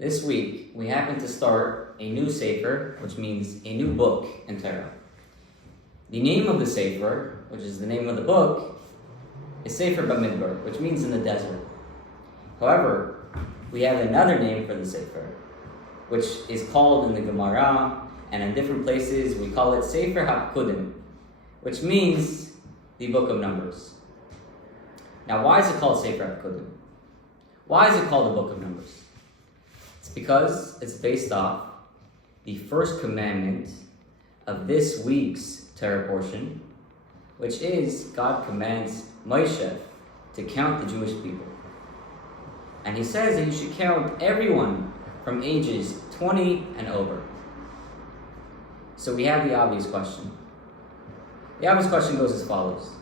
This week, we happen to start a new Sefer, which means a new book in Torah. The name of the Sefer, which is the name of the book, is Sefer Bamidbar, which means in the desert. However, we have another name for the Sefer, which is called in the Gemara, and in different places we call it Sefer HaPkudim, which means the Book of Numbers. Now, why is it called Sefer HaPkudim? Why is it called the Book of Numbers? It's because it's based off the first commandment of this week's Torah portion, which is God commands Moshe to count the Jewish people. And he says that you should count everyone from ages 20 and over. So we have the obvious question. The obvious question goes as follows.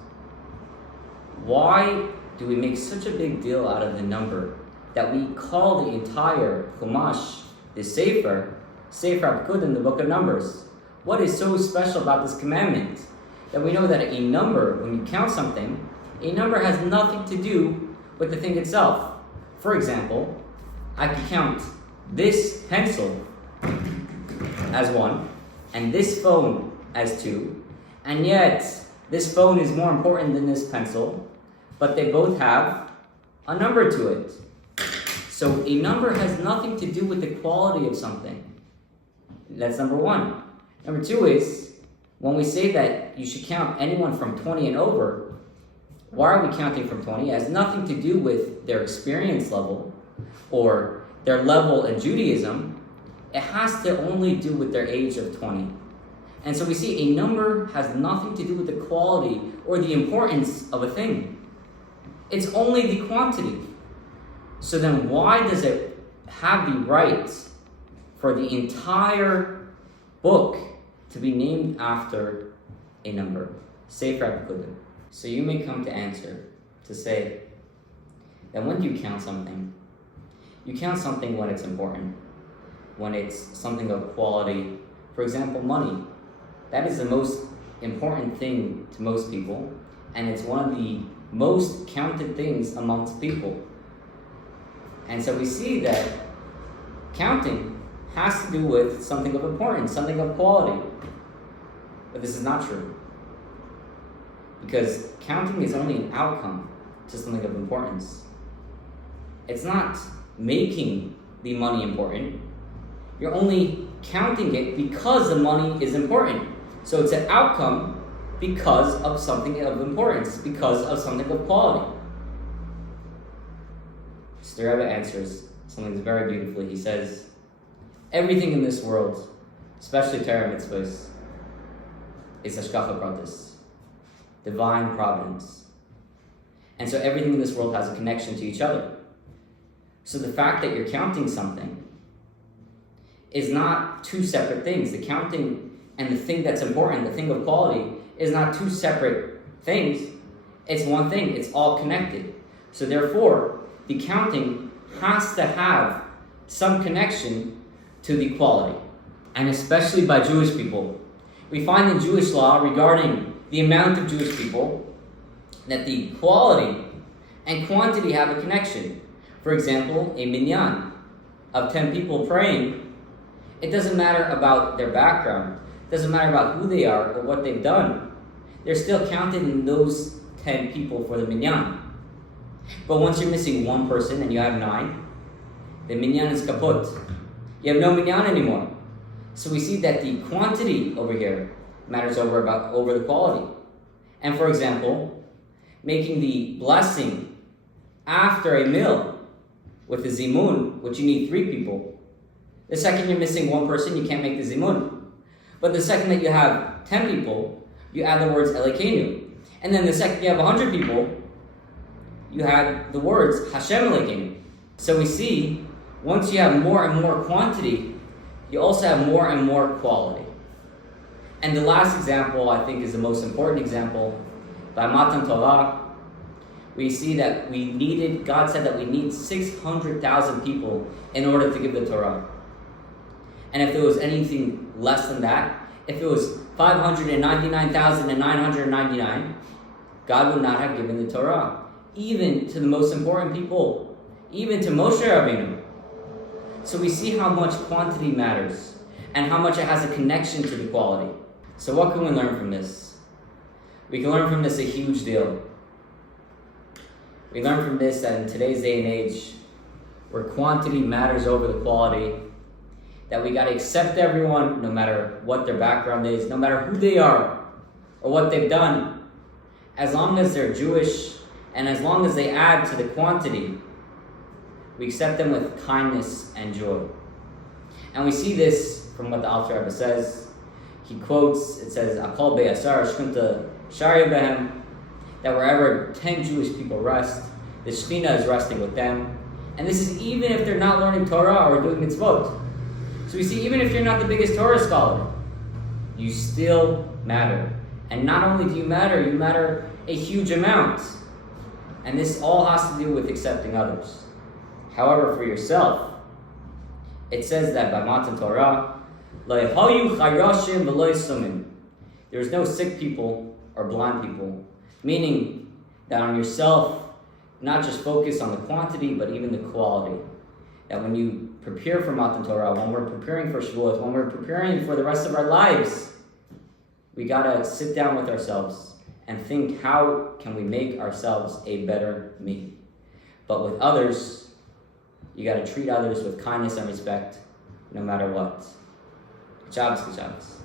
Why do we make such a big deal out of the number that we call the entire Chumash, the Sefer HaPkudim, the Book of Numbers? What is so special about this commandment that we know that a number, when you count something, a number has nothing to do with the thing itself? For example, I could count this pencil as 1 and this phone as 2, and yet this phone is more important than this pencil, but they both have a number to it. So a number has nothing to do with the quality of something. That's number 1. Number 2 is, when we say that you should count anyone from 20 and over, why are we counting from 20? It has nothing to do with their experience level or their level in Judaism. It has to only do with their age of 20. And so we see a number has nothing to do with the quality or the importance of a thing. It's only the quantity. So then why does it have the right for the entire book to be named after a number? Sefer HaPkudim. So you may come to answer to say that when do you count something? You count something when it's important, when it's something of quality. For example, money. That is the most important thing to most people, and it's one of the most counted things amongst people. And so we see that counting has to do with something of importance, something of quality. But this is not true. Because counting is only an outcome to something of importance. It's not making the money important. You're only counting it because the money is important. So it's an outcome because of something of importance, because of something of quality. So the Rebbe answers something very beautifully. He says, everything in this world, especially Torah mitzvahs, is hashgacha pratis, divine providence. And so everything in this world has a connection to each other. So the fact that you're counting something is not two separate things. The counting and the thing that's important, the thing of quality, is not two separate things. It's one thing. It's all connected. So therefore, the counting has to have some connection to the quality. And especially by Jewish people. We find in Jewish law regarding the amount of Jewish people that the quality and quantity have a connection. For example, a minyan of 10 people praying, it doesn't matter about their background. It doesn't matter about who they are or what they've done. They're still counted in those 10 people for the minyan. But once you're missing one person and you have 9, the minyan is kaput. You have no minyan anymore. So we see that the quantity over here matters over the quality. And for example, making the blessing after a meal with the zimun, which you need 3 people. The second you're missing one person, you can't make the zimun. But the second that you have 10 people, you add the words Elokeinu. And then the second you have 100 people, you have the words Hashem Elokeinu. So we see, once you have more and more quantity, you also have more and more quality. And the last example, I think, is the most important example. By Matan Torah, we see that God said that we need 600,000 people in order to give the Torah. And if there was anything less than that, if it was 599,999, God would not have given the Torah, even to the most important people, even to Moshe Rabbeinu. So we see how much quantity matters and how much it has a connection to the quality. So what can we learn from this? We can learn from this a huge deal. We learn from this that in today's day and age, where quantity matters over the quality, that we got to accept everyone no matter what their background is, no matter who they are or what they've done, as long as they're Jewish and as long as they add to the quantity, we accept them with kindness and joy. And we see this from what the Alter Rebbe says. He quotes, it says, Akol be'asar shkunta shari behem, that wherever 10 Jewish people rest, the Shekhinah is resting with them. And this is even if they're not learning Torah or doing mitzvot. So we see, even if you're not the biggest Torah scholar, you still matter. And not only do you matter a huge amount. And this all has to do with accepting others. However, for yourself, it says that by Matan Torah, there's no sick people or blind people. Meaning that on yourself, not just focus on the quantity, but even the quality. That when you prepare for Matan Torah, when we're preparing for Shavuot, when we're preparing for the rest of our lives, we gotta sit down with ourselves and think, how can we make ourselves a better me? But with others, you gotta treat others with kindness and respect, no matter what. Good Shabbos, good Shabbos.